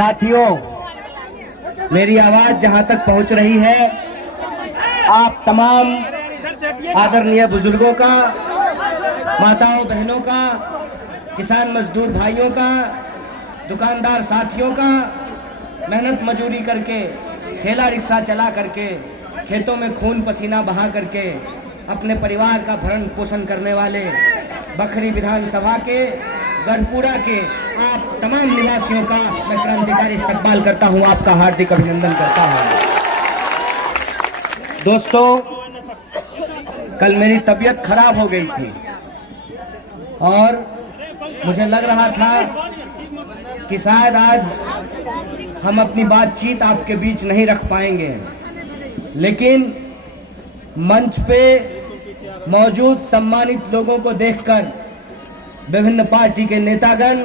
साथियों, मेरी आवाज जहां तक पहुंच रही है, आप तमाम आदरणीय बुजुर्गों का, माताओं बहनों का, किसान मजदूर भाइयों का, दुकानदार साथियों का, मेहनत मजूरी करके, ठेला रिक्शा चला करके, खेतों में खून पसीना बहा करके अपने परिवार का भरण पोषण करने वाले बखरी विधानसभा के, गढ़पुरा के आप तमाम निवासियों का मैं क्रांतिकारी इस्तकबाल करता हूं, आपका हार्दिक अभिनंदन करता हूं। दोस्तों, कल मेरी तबीयत खराब हो गई थी और मुझे लग रहा था कि शायद आज हम अपनी बातचीत आपके बीच नहीं रख पाएंगे, लेकिन मंच पे मौजूद सम्मानित लोगों को देखकर, विभिन्न पार्टी के नेतागण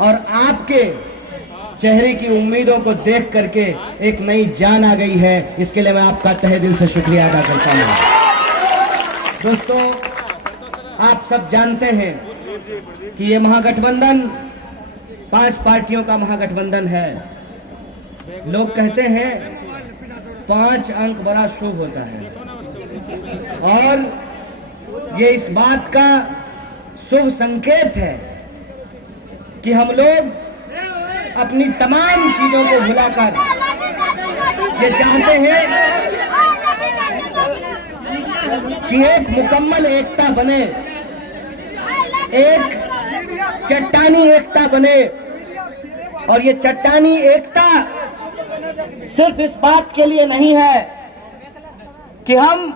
और आपके चेहरे की उम्मीदों को देख करके एक नई जान आ गई है। इसके लिए मैं आपका तहे दिल से शुक्रिया अदा करता हूं। दोस्तों, आप सब जानते हैं कि ये महागठबंधन 5 पार्टियों का महागठबंधन है। लोग कहते हैं 5 अंक बड़ा शुभ होता है और ये इस बात का शुभ संकेत है कि हम लोग अपनी तमाम चीजों को भुलाकर ये चाहते हैं कि एक मुकम्मल एकता बने, एक चट्टानी एकता बने। और ये चट्टानी एकता सिर्फ इस बात के लिए नहीं है कि हम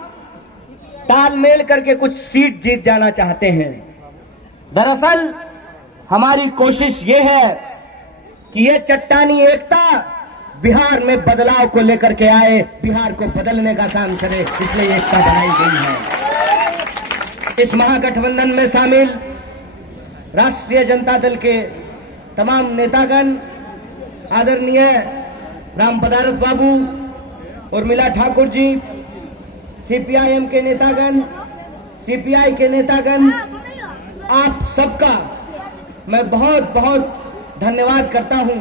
तालमेल करके कुछ सीट जीत जाना चाहते हैं। दरअसल हमारी कोशिश ये है कि ये चट्टानी एकता बिहार में बदलाव को लेकर के आए, बिहार को बदलने का काम करे, इसलिए एकता बनाई गई है। इस महागठबंधन में शामिल राष्ट्रीय जनता दल के तमाम नेतागण, आदरणीय राम पदारथ बाबू, उर्मिला ठाकुर जी, सीपीआईएम के नेतागण, सीपीआई के नेतागण, आप सबका मैं बहुत बहुत धन्यवाद करता हूं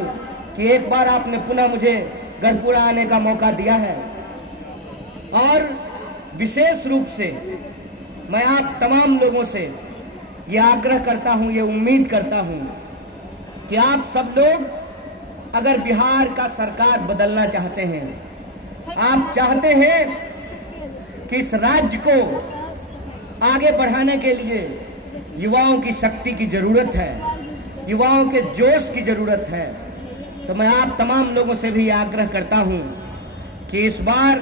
कि एक बार आपने पुनः मुझे गढ़पुरा आने का मौका दिया है। और विशेष रूप से मैं आप तमाम लोगों से ये आग्रह करता हूं, ये उम्मीद करता हूं कि आप सब लोग अगर बिहार का सरकार बदलना चाहते हैं, आप चाहते हैं कि इस राज्य को आगे बढ़ाने के लिए युवाओं की शक्ति की जरूरत है, युवाओं के जोश की जरूरत है, तो मैं आप तमाम लोगों से भी आग्रह करता हूं कि इस बार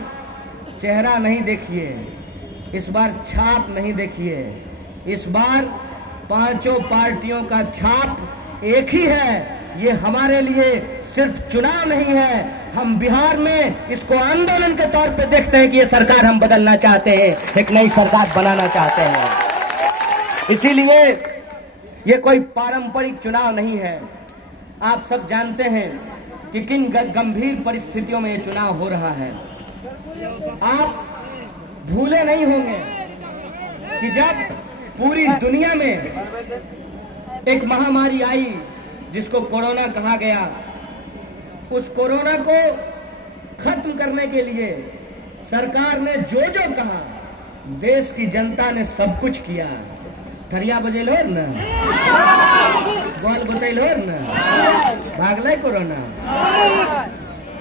चेहरा नहीं देखिए, इस बार छाप नहीं देखिए, इस बार 5 पार्टियों का छाप एक ही है। ये हमारे लिए सिर्फ चुनाव नहीं है, हम बिहार में इसको आंदोलन के तौर पे देखते हैं कि ये सरकार हम बदलना चाहते हैं, एक नई सरकार बनाना चाहते हैं। इसीलिए ये कोई पारंपरिक चुनाव नहीं है। आप सब जानते हैं कि किन गंभीर परिस्थितियों में ये चुनाव हो रहा है। आप भूले नहीं होंगे कि जब पूरी दुनिया में एक महामारी आई जिसको कोरोना कहा गया, उस कोरोना को खत्म करने के लिए सरकार ने जो जो कहा, देश की जनता ने सब कुछ किया। थरिया बजेलो न, गोल बतैलो न, भागले कोरोना।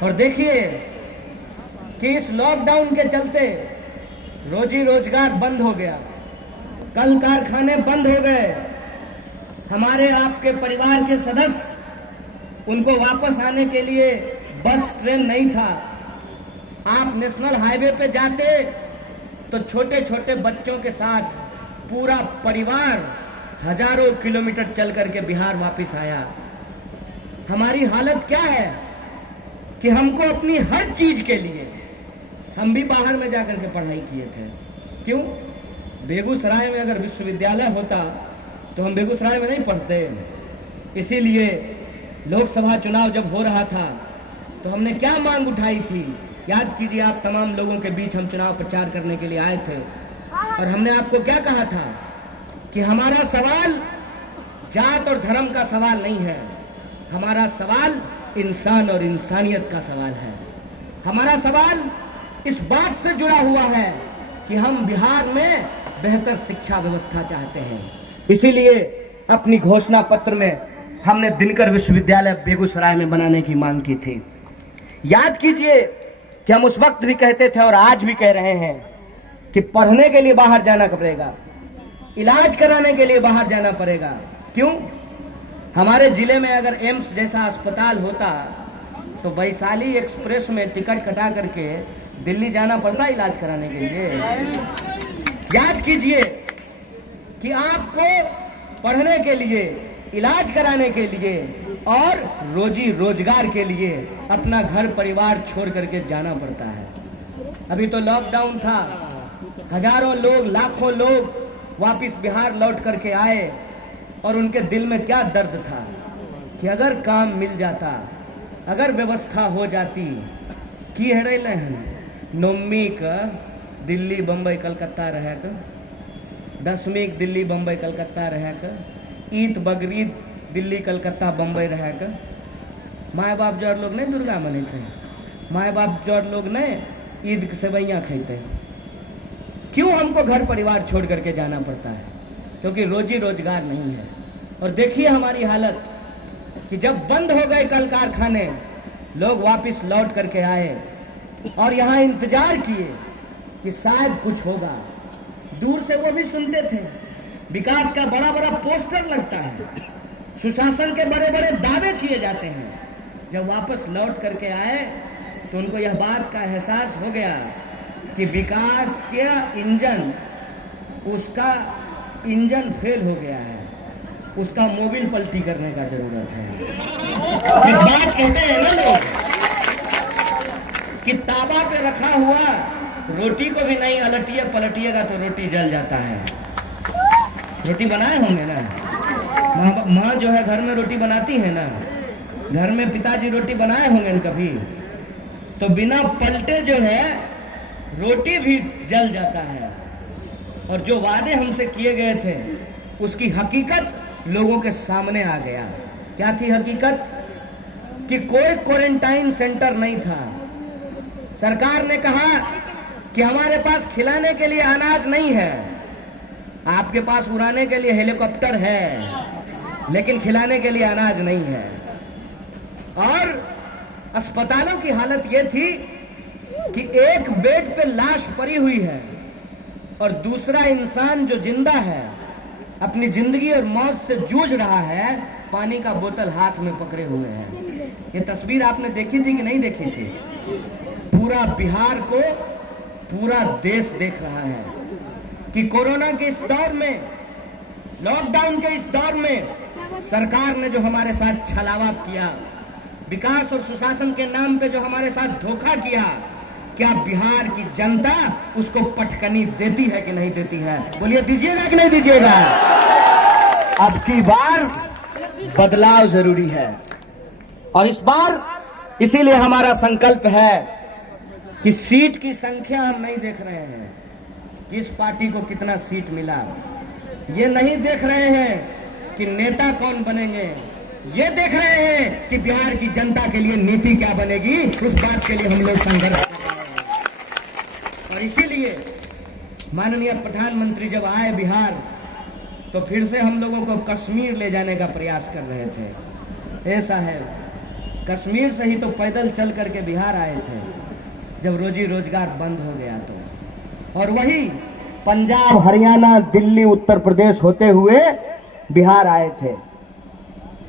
और देखिए कि इस लॉकडाउन के चलते रोजी रोजगार बंद हो गया, कल कारखाने बंद हो गए, हमारे आपके परिवार के सदस्य, उनको वापस आने के लिए बस ट्रेन नहीं था। आप नेशनल हाईवे पे जाते तो छोटे छोटे बच्चों के साथ पूरा परिवार हजारों किलोमीटर चल करके बिहार वापस आया। हमारी हालत क्या है कि हमको अपनी हर चीज के लिए, हम भी बाहर में जाकर के पढ़ाई किए थे। क्यों? बेगूसराय में अगर विश्वविद्यालय होता तो हम बेगूसराय में नहीं पढ़ते। इसीलिए लोकसभा चुनाव जब हो रहा था तो हमने क्या मांग उठाई थी, याद कीजिए आप तमाम लोगों के बीच हम चुनाव प्रचार करने के लिए आए थे और हमने आपको क्या कहा था कि हमारा सवाल जात और धर्म का सवाल नहीं है, हमारा सवाल इंसान और इंसानियत का सवाल है। हमारा सवाल इस बात से जुड़ा हुआ है कि हम बिहार में बेहतर शिक्षा व्यवस्था चाहते हैं। इसीलिए अपनी घोषणा पत्र में हमने दिनकर विश्वविद्यालय बेगूसराय में बनाने की मांग की थी। याद कीजिए कि हम उस वक्त भी कहते थे और आज भी कह रहे हैं कि पढ़ने के लिए बाहर जाना पड़ेगा, इलाज कराने के लिए बाहर जाना पड़ेगा। क्यों? हमारे जिले में अगर एम्स जैसा अस्पताल होता तो वैशाली एक्सप्रेस में टिकट कटा करके दिल्ली जाना पड़ता इलाज कराने के लिए। याद कीजिए कि आपको पढ़ने के लिए, इलाज कराने के लिए और रोजी रोजगार के लिए अपना घर परिवार छोड़ करके जाना पड़ता है। अभी तो लॉकडाउन था, हजारों लोग, लाखों लोग वापिस बिहार लौट करके आए और उनके दिल में क्या दर्द था कि अगर काम मिल जाता, अगर व्यवस्था हो जाती की है नौवीं का दिल्ली बम्बई कलकत्ता रहे का, 10वीं दिल्ली बम्बई कलकत्ता रहे का, ईद बकरीद दिल्ली कलकत्ता बम्बई रहे का। माए बाप जोर लोग नहीं दुर्गा मनाते हैं, माए बाप जोर लोग नहीं ईद सेवैयाँ खाते हैं। क्यों हमको घर परिवार छोड़ करके जाना पड़ता है? क्योंकि रोजी रोजगार नहीं है। और देखिए हमारी हालत कि जब बंद हो गए कल कारखाने, लोग वापस लौट करके आए और यहाँ इंतजार किए कि शायद कुछ होगा। दूर से वो भी सुनते थे, विकास का बड़ा बड़ा पोस्टर लगता है, सुशासन के बड़े बड़े दावे किए जाते हैं। जब वापस लौट करके आए तो उनको यह बात का एहसास हो गया कि विकास का इंजन, उसका इंजन फेल हो गया है, उसका मोबिल पलटी करने का जरूरत है। इस बात कहते हैं ना लोग कि तावा पे रखा हुआ रोटी को भी नहीं पलटिएगा तो रोटी जल जाता है। रोटी बनाए होंगे ना, माँ जो है घर में रोटी बनाती है ना, घर में पिताजी रोटी बनाए होंगे ना कभी, तो बिना पलटे जो है रोटी भी जल जाता है। और जो वादे हमसे किए गए थे उसकी हकीकत लोगों के सामने आ गया। क्या थी हकीकत? कि कोई क्वारंटाइन सेंटर नहीं था। सरकार ने कहा कि हमारे पास खिलाने के लिए अनाज नहीं है, आपके पास उड़ाने के लिए हेलीकॉप्टर है, लेकिन खिलाने के लिए अनाज नहीं है। और अस्पतालों की हालत यह थी कि एक बेड पे लाश पड़ी हुई है और दूसरा इंसान जो जिंदा है अपनी जिंदगी और मौत से जूझ रहा है, पानी का बोतल हाथ में पकड़े हुए हैं। ये तस्वीर आपने देखी थी कि नहीं देखी थी? पूरा बिहार को पूरा देश देख रहा है कि कोरोना के इस दौर में, लॉकडाउन के इस दौर में सरकार ने जो हमारे साथ छलावा किया, विकास और सुशासन के नाम पे जो हमारे साथ धोखा किया, क्या बिहार की जनता उसको पटकनी देती है कि नहीं देती है? बोलिए, दीजिएगा कि नहीं दीजिएगा? अब की बार बदलाव जरूरी है और इस बार इसीलिए हमारा संकल्प है कि सीट की संख्या हम नहीं देख रहे हैं, किस पार्टी को कितना सीट मिला, ये नहीं देख रहे हैं कि नेता कौन बनेंगे, ये देख रहे हैं कि बिहार की जनता के लिए नीति क्या बनेगी। उस बात के लिए हम लोग संघर्ष कर रहे हैं। और इसीलिए माननीय प्रधानमंत्री जब आए बिहार तो फिर से हम लोगों को कश्मीर ले जाने का प्रयास कर रहे थे। ऐसा है, कश्मीर से ही तो पैदल चल करके बिहार आए थे जब रोजी रोजगार बंद हो गया तो। और वही पंजाब, हरियाणा, दिल्ली, उत्तर प्रदेश होते हुए बिहार आए थे।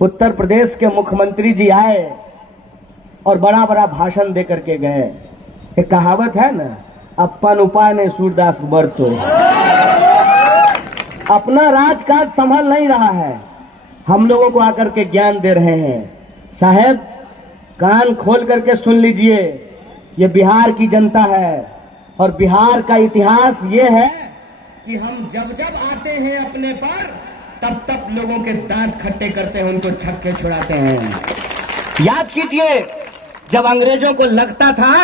उत्तर प्रदेश के मुख्यमंत्री जी आए और बड़ा बड़ा भाषण दे करके गए। एक कहावत है ना, अपन उपाय ने सूरदास बरतो। अपना राजकाज संभाल नहीं रहा है, हम लोगों को आकर के ज्ञान दे रहे हैं। साहब, कान खोल करके सुन लीजिए, ये बिहार की जनता है और बिहार का इतिहास ये है कि हम जब जब आते हैं अपने पर, तब तब लोगों के दांत खट्टे करते हैं, उनको छक्के छुड़ाते हैं। याद कीजिए, जब अंग्रेजों को लगता था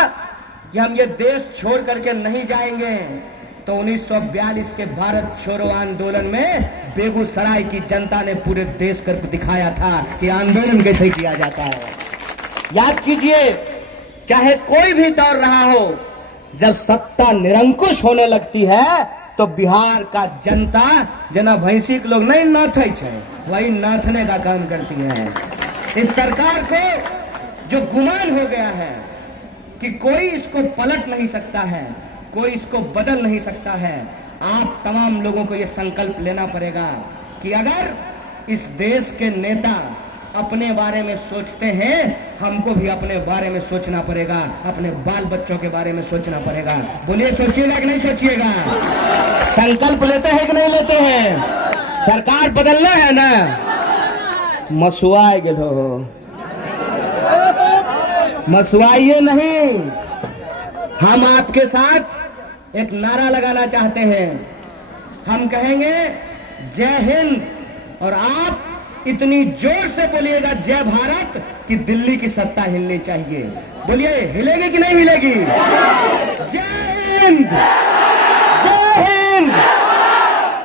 कि हम ये देश छोड़ करके नहीं जाएंगे, तो 1942 के भारत छोड़ो आंदोलन में बेगूसराय की जनता ने पूरे देश कर दिखाया था कि आंदोलन कैसे किया जाता है। याद कीजिए, चाहे कोई भी दौर रहा हो, जब सत्ता निरंकुश होने लगती है तो बिहार का जनता जना भैंसी के लोग नहीं नाथे छे, वही नाथने का काम करती है। इस सरकार को जो गुमान हो गया है कि कोई इसको पलट नहीं सकता है, कोई इसको बदल नहीं सकता है, आप तमाम लोगों को यह संकल्प लेना पड़ेगा कि अगर इस देश के नेता अपने बारे में सोचते हैं, हमको भी अपने बारे में सोचना पड़ेगा, अपने बाल बच्चों के बारे में सोचना पड़ेगा। बोलिए, सोचिएगा कि नहीं सोचिएगा? संकल्प लेते हैं कि नहीं लेते हैं? सरकार बदलना है ना, मसुआए गेलो, मसुआइए नहीं। हम आपके साथ एक नारा लगाना चाहते हैं। हम कहेंगे जय हिंद, और आप इतनी जोर से बोलिएगा जय भारत कि दिल्ली की सत्ता हिलनी चाहिए। बोलिए, हिलेगी कि नहीं हिलेगी? जय हिंद, जय हिंद।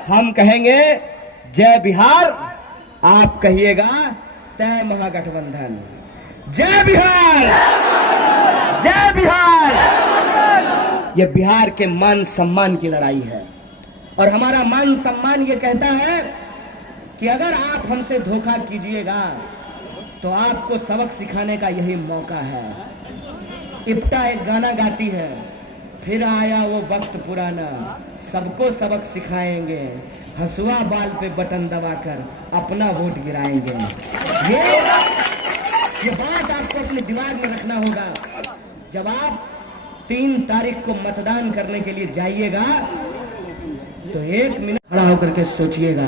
हम कहेंगे जय बिहार, आप कहिएगा जय महागठबंधन। जय बिहार, जय बिहार। यह बिहार के मान सम्मान की लड़ाई है, और हमारा मान सम्मान ये कहता है कि अगर आप हमसे धोखा कीजिएगा तो आपको सबक सिखाने का यही मौका है। इप्टा एक गाना गाती है, फिर आया वो वक्त पुराना, सबको सबक सिखाएंगे, हंसुआ बाल पे बटन दबाकर अपना वोट गिराएंगे। ये बात आपको अपने दिमाग में रखना होगा। जब आप 3 तारीख को मतदान करने के लिए जाइएगा तो 1 मिनट खड़ा होकर के सोचिएगा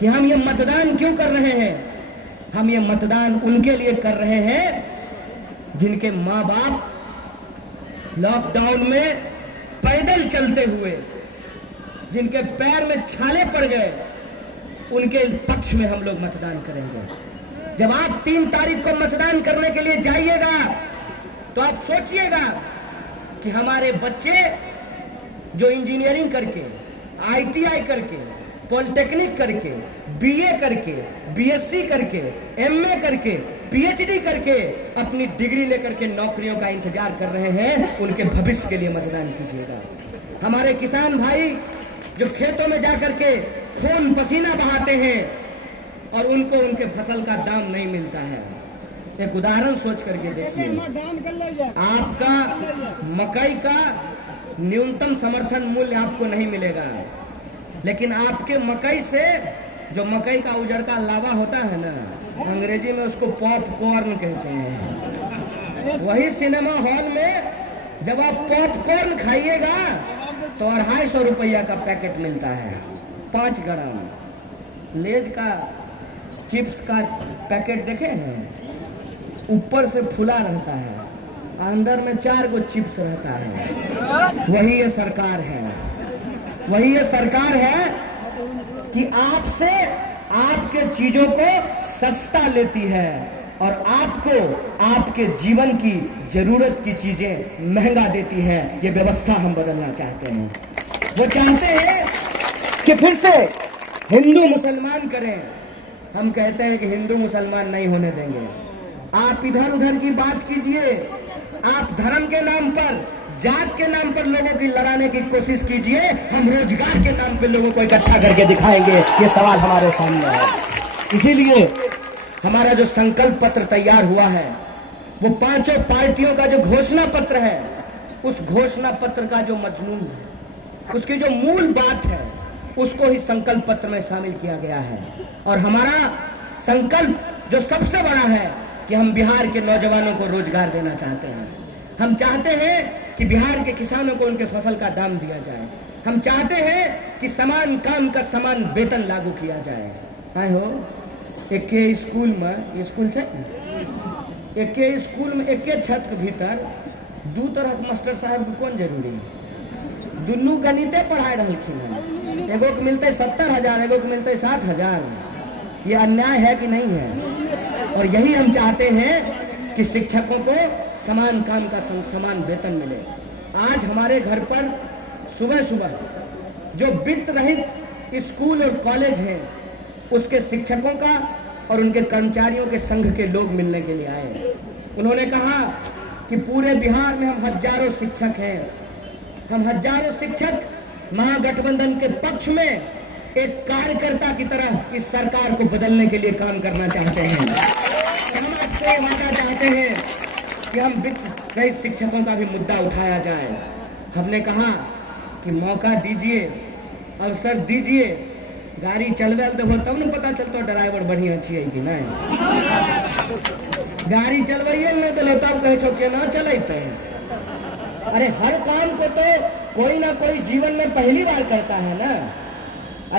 कि हम ये मतदान क्यों कर रहे हैं। हम ये मतदान उनके लिए कर रहे हैं जिनके माँ बाप लॉकडाउन में पैदल चलते हुए, जिनके पैर में छाले पड़ गए, उनके पक्ष में हम लोग मतदान करेंगे। जब आप 3 तारीख को मतदान करने के लिए जाइएगा तो आप सोचिएगा कि हमारे बच्चे जो इंजीनियरिंग करके, ITI करके, पॉलिटेक्निक करके, BA करके, BSc करके, MA करके, PhD करके अपनी डिग्री लेकर के नौकरियों का इंतजार कर रहे हैं, उनके भविष्य के लिए मतदान कीजिएगा। हमारे किसान भाई जो खेतों में जाकर के खून पसीना बहाते हैं और उनको उनके फसल का दाम नहीं मिलता है। एक उदाहरण सोच करके देखिए, आपका मकई का न्यूनतम समर्थन मूल्य आपको नहीं मिलेगा, लेकिन आपके मकई से जो मकई का उजड़ का लावा होता है ना, अंग्रेजी में उसको पॉपकॉर्न कहते हैं। वही सिनेमा हॉल में जब आप पॉपकॉर्न खाइएगा तो 250 रुपया का पैकेट मिलता है, 5 ग्राम। लेज का चिप्स का पैकेट देखे हैं, ऊपर से फुला रहता है, अंदर में 4 गो चिप्स रहता है। वही ये सरकार है, वही ये सरकार है कि आपसे आपके चीजों को सस्ता लेती है और आपको आपके जीवन की जरूरत की चीजें महंगा देती है। ये व्यवस्था हम बदलना चाहते हैं। वो चाहते हैं कि फिर से हिंदू मुसलमान करें। हम कहते हैं कि हिंदू मुसलमान नहीं होने देंगे। आप इधर उधर की बात कीजिए, आप धर्म के नाम पर, जात के नाम पर लोगों की लड़ाने की कोशिश कीजिए, हम रोजगार के नाम पर लोगों को इकट्ठा करके दिखाएंगे। ये सवाल हमारे सामने है। इसीलिए हमारा जो संकल्प पत्र तैयार हुआ है, वो 5 पार्टियों का जो घोषणा पत्र है, उस घोषणा पत्र का जो मजमून है, उसकी जो मूल बात है, उसको ही संकल्प पत्र में शामिल किया गया है। और हमारा संकल्प जो सबसे बड़ा है कि हम बिहार के नौजवानों को रोजगार देना चाहते हैं। हम चाहते हैं कि बिहार के किसानों को उनके फसल का दाम दिया जाए। हम चाहते हैं कि समान काम का समान वेतन लागू किया जाए। आए हो एक स्कूल में, स्कूल है एक स्कूल में एक छत के भीतर 2 तरह के मास्टर साहब के कौन जरूरी? दुनू गणिते पढ़ाई रहलखिन है। एगो के मिलते 70,000, एगो के मिलते 60,000। ये अन्याय है कि नहीं है? और यही हम चाहते हैं कि शिक्षकों को समान काम का समान वेतन मिले। आज हमारे घर पर सुबह सुबह जो वित्त रहित स्कूल और कॉलेज हैं, उसके शिक्षकों का और उनके कर्मचारियों के संघ के लोग मिलने के लिए आए। उन्होंने कहा कि पूरे बिहार में हम हजारों शिक्षक हैं, हम हजारों शिक्षक महागठबंधन के पक्ष में एक कार्यकर्ता की तरह इस सरकार को बदलने के लिए काम करना चाहते हैं। हम आपसे वादा चाहते हैं कि हम वित्त रहित शिक्षकों का भी मुद्दा उठाया जाए। हमने कहा कि मौका दीजिए, अवसर दीजिए, गाड़ी चलवे देखो तब न पता चलता ड्राइवर बढ़िया अच्छी कि नहीं। गाड़ी चलवाइए नहीं तो तब कहे छो के ना चलते हैं। अरे हर काम को तो कोई ना कोई जीवन में पहली बार करता है ना।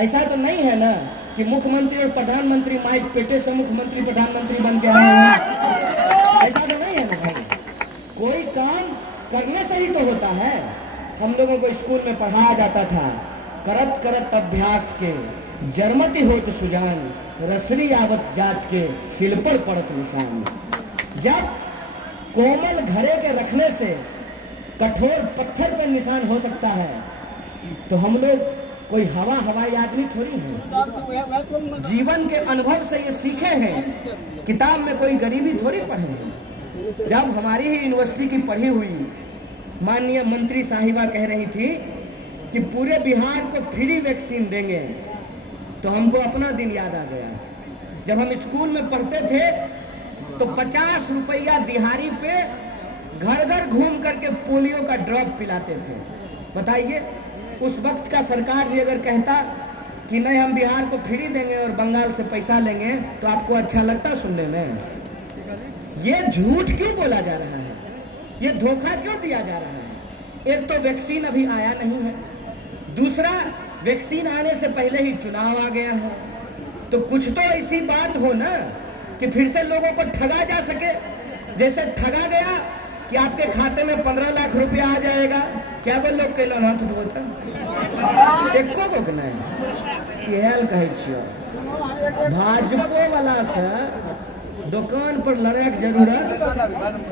ऐसा तो नहीं है ना कि मुख्यमंत्री और प्रधानमंत्री माइक पेटे से मुख्यमंत्री प्रधानमंत्री बन के आए। ऐसा तो नहीं है ना भाई। कोई काम करने से ही तो होता है। हम लोगों को स्कूल में पढ़ाया जाता था, करत करत अभ्यास के जरमति होत सुजान, रसरी आवत जात के सिल पर पड़त निशान। जब कोमल घरे के रखने से कठोर पत्थर पर निशान हो सकता है तो हम लोग कोई हवाई आदमी थोड़ी है। जीवन के अनुभव से ये सीखे हैं, किताब में कोई गरीबी थोड़ी पढ़े हैं। जब हमारी ही यूनिवर्सिटी की पढ़ी हुई माननीय मंत्री साहिबा कह रही थी कि पूरे बिहार को फ्री वैक्सीन देंगे, तो हमको अपना दिन याद आ गया। जब हम स्कूल में पढ़ते थे तो 50 रुपया दिहाड़ी पे घर घर घूम करके पोलियो का ड्रॉप पिलाते थे। बताइए, उस वक्त का सरकार भी अगर कहता कि नहीं हम बिहार को फ्री देंगे और बंगाल से पैसा लेंगे तो आपको अच्छा लगता सुनने में? ये झूठ क्यों बोला जा रहा है? ये धोखा क्यों दिया जा रहा है? एक तो वैक्सीन अभी आया नहीं है, दूसरा वैक्सीन आने से पहले ही चुनाव आ गया है। तो कुछ तो ऐसी बात हो ना कि फिर से लोगों को ठगा जा सके। जैसे ठगा गया कि आपके खाते में 15 लाख रुपया आ जाएगा, क्या कोई लोग के लोन हाथ उठबोता एको को के नहीं। इहल कहे छियो भाजपो वाला से दुकान पर लड़ाई के जरूरत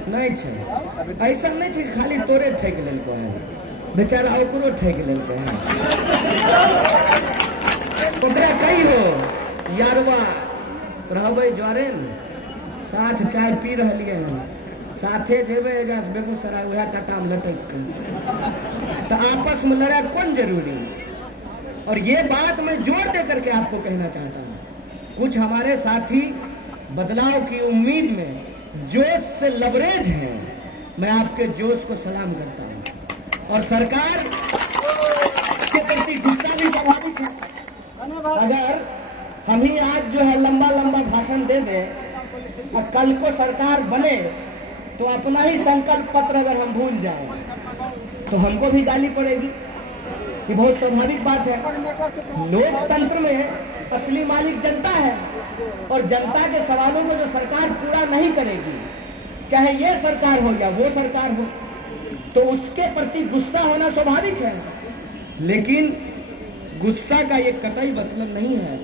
नहीं है। ऐसा नहीं है खाली तोरे ठेक लेलको है, बेचारा ओकरो ठेक लेलको है। ओकरा कही हो यारवा रहबै ज्वारे साथ चाय पी रहलिए हैं, साथे जेबे एजा से बेगूसराय वह टाटा में लटक के तो आपस में लड़ा कौन जरूरी। और ये बात मैं जोर दे करके आपको कहना चाहता हूँ, कुछ हमारे साथी बदलाव की उम्मीद में जोश से लबरेज हैं। मैं आपके जोश को सलाम करता हूँ और सरकार के प्रति गुस्सा भी स्वाभाविक है। अगर हम ही आज जो है लंबा लंबा भाषण दे दें और कल को सरकार बने तो अपना ही संकल्प पत्र अगर हम भूल जाए तो हमको भी गाली पड़ेगी। ये बहुत स्वाभाविक बात है। लोकतंत्र में असली मालिक जनता है और जनता के सवालों को जो सरकार पूरा नहीं करेगी, चाहे ये सरकार हो या वो सरकार हो, तो उसके प्रति गुस्सा होना स्वाभाविक है। लेकिन गुस्सा का ये कतई मतलब नहीं है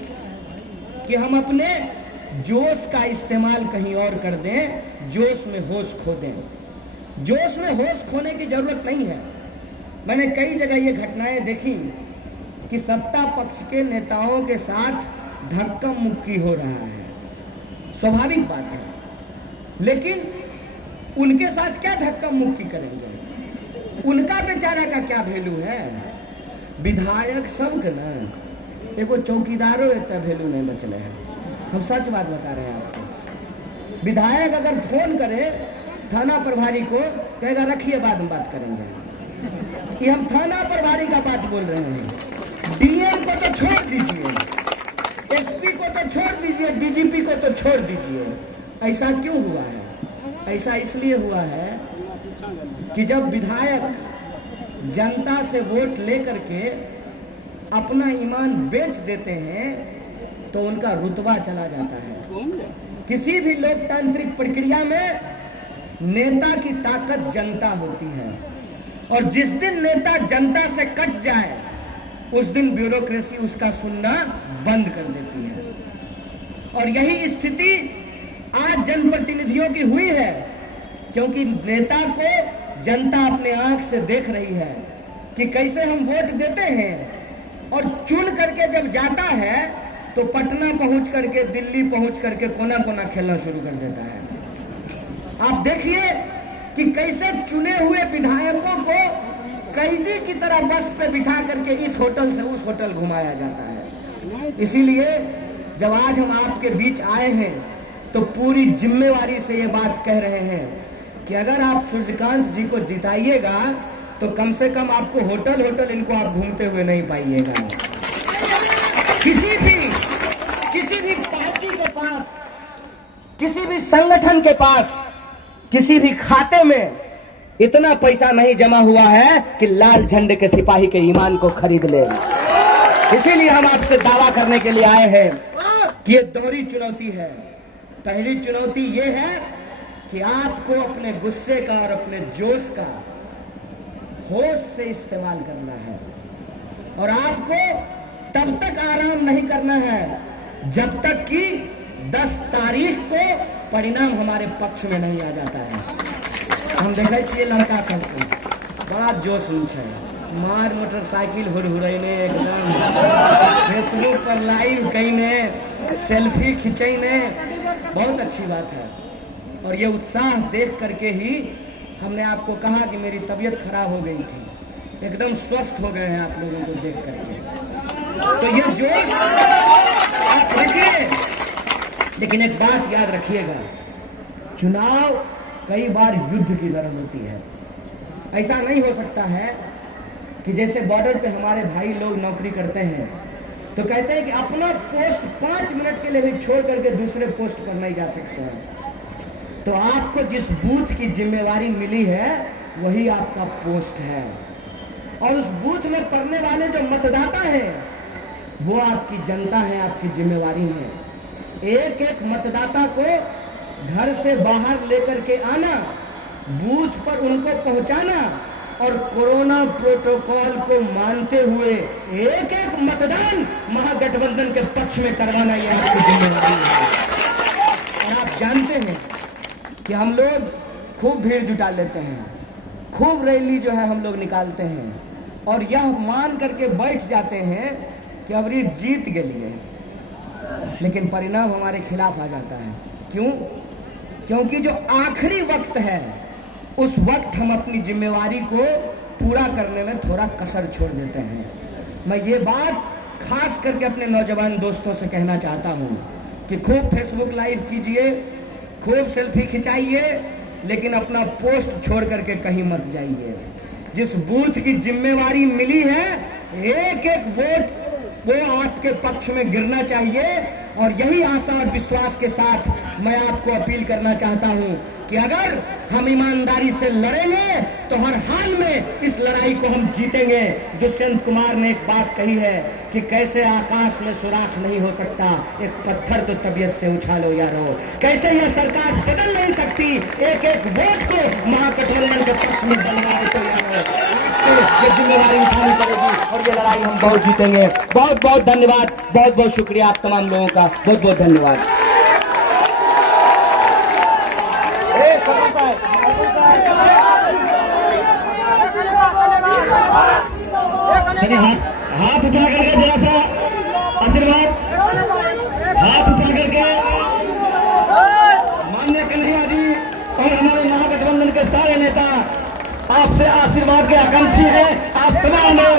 कि हम अपने जोश का इस्तेमाल कहीं और कर दें, जोश में होश खो दें। जोश में होश खोने की जरूरत नहीं है। मैंने कई जगह ये घटनाएं देखी कि सत्ता पक्ष के नेताओं के साथ धक्का मुक्की हो रहा है, स्वाभाविक बात है। लेकिन उनके साथ क्या धक्का मुक्की करेंगे? उनका बेचारा का क्या वैल्यू है? विधायक सब के ना एगो चौकीदारों इतना वैल्यू नहीं बचले है। हम सच बात बता रहे हैं आपको। विधायक अगर फोन करे थाना प्रभारी को, कहेगा रखिए बाद में बात करेंगे। कि हम थाना प्रभारी का बात बोल रहे हैं। डीएम को तो छोड़ दीजिए, एसपी को तो छोड़ दीजिए, डीजीपी को तो छोड़ दीजिए। ऐसा क्यों हुआ है? ऐसा इसलिए हुआ है कि जब विधायक जनता से वोट लेकर के अपना ईमान बेच देते हैं तो उनका रुतबा चला जाता है। किसी भी लोकतांत्रिक प्रक्रिया में नेता की ताकत जनता होती है और जिस दिन नेता जनता से कट जाए उस दिन ब्यूरोक्रेसी उसका सुनना बंद कर देती है। और यही स्थिति आज जनप्रतिनिधियों की हुई है, क्योंकि नेता को जनता अपने आंख से देख रही है कि कैसे हम वोट देते हैं और चुन करके जब जाता है तो पटना पहुंच करके, दिल्ली पहुंच करके कोना कोना खेलना शुरू कर देता है। आप देखिए कि कैसे चुने हुए विधायकों को कैदी की तरह बस पे बिठा करके इस होटल से उस होटल घुमाया जाता है। इसीलिए जब आज हम आपके बीच आए हैं तो पूरी जिम्मेवारी से ये बात कह रहे हैं कि अगर आप सूर्यकांत जी को जिताइएगा तो कम से कम आपको होटल होटल इनको आप घूमते हुए नहीं पाइएगा। किसी भी पार्टी के पास, किसी भी संगठन के पास, किसी भी खाते में इतना पैसा नहीं जमा हुआ है कि लाल झंडे के सिपाही के ईमान को खरीद ले। इसीलिए हम आपसे दावा करने के लिए आए हैं कि ये दोहरी चुनौती है। पहली चुनौती ये है कि आपको अपने गुस्से का और अपने जोश का होश से इस्तेमाल करना है, और आपको तब तक आराम नहीं करना है जब तक कि 10 तारीख को परिणाम हमारे पक्ष में नहीं आ जाता है। हम देखे छे लड़का सबको बड़ा जोश है, मार मोटरसाइकिल हुरहुरैने, एकदम फेसबुक पर लाइव कईने, सेल्फी खिंचैने, बहुत अच्छी बात है। और ये उत्साह देख करके ही हमने आपको कहा कि मेरी तबीयत खराब हो गई थी, एकदम स्वस्थ हो गए हैं आप लोगों को देख करके। तो ये जोश आप रखिए, लेकिन एक बात याद रखिएगा, चुनाव कई बार युद्ध की तरह होती है। ऐसा नहीं हो सकता है कि जैसे बॉर्डर पे हमारे भाई लोग नौकरी करते हैं तो कहते हैं कि अपना पोस्ट 5 मिनट के लिए भी छोड़ करके दूसरे पोस्ट पर नहीं जा सकते हैं। तो आपको जिस बूथ की जिम्मेवारी मिली है वही आपका पोस्ट है, और उस बूथ में पड़ने वाले जो मतदाता हैं वो आपकी जनता है, आपकी जिम्मेवारी है। एक एक मतदाता को घर से बाहर लेकर के आना, बूथ पर उनको पहुंचाना और कोरोना प्रोटोकॉल को मानते हुए एक एक मतदान महागठबंधन के पक्ष में करवाना, यह आपकी जिम्मेवारी है। और आप जानते हैं कि हम लोग खूब भीड़ जुटा लेते हैं, खूब रैली जो है हम लोग निकालते हैं, और यह मान करके बैठ जाते हैं कि अब ये जीत गए, लेकिन परिणाम हमारे खिलाफ आ जाता है। क्यों? क्योंकि जो आखिरी वक्त है उस वक्त हम अपनी जिम्मेवारी को पूरा करने में थोड़ा कसर छोड़ देते हैं। मैं ये बात खास करके अपने नौजवान दोस्तों से कहना चाहता हूं कि खूब फेसबुक लाइव कीजिए, खूब सेल्फी खिंचाइए, लेकिन अपना पोस्ट छोड़ करके कहीं मत जाइए। जिस बूथ की जिम्मेवारी मिली है एक एक वोट वो आपके पक्ष में गिरना चाहिए, और यही आशा और विश्वास के साथ मैं आपको अपील करना चाहता हूं कि अगर हम ईमानदारी से लड़ेंगे तो हर हाल में इस लड़ाई को हम जीतेंगे। दुष्यंत कुमार ने एक बात कही है कि कैसे आकाश में सुराख नहीं हो सकता, एक पत्थर तो तबीयत से उछालो यारो। कैसे यह सरकार बदल नहीं सकती, एक एक वोट को महागठबंधन के पक्ष में डलवाए तो यारो। ये जिम्मेदारी उठानी पड़ेगी और ये लड़ाई हम बहुत जीतेंगे। बहुत बहुत धन्यवाद, बहुत बहुत शुक्रिया आप तमाम लोगों का, बहुत बहुत धन्यवाद। हाथ उठा करके जरा सा आशीर्वाद, हाथ उठा करके माननीय कन्हैया जी और हमारे महागठबंधन के सारे नेता आपसे आशीर्वाद के आकांक्षी हैं। आप तमाम लोग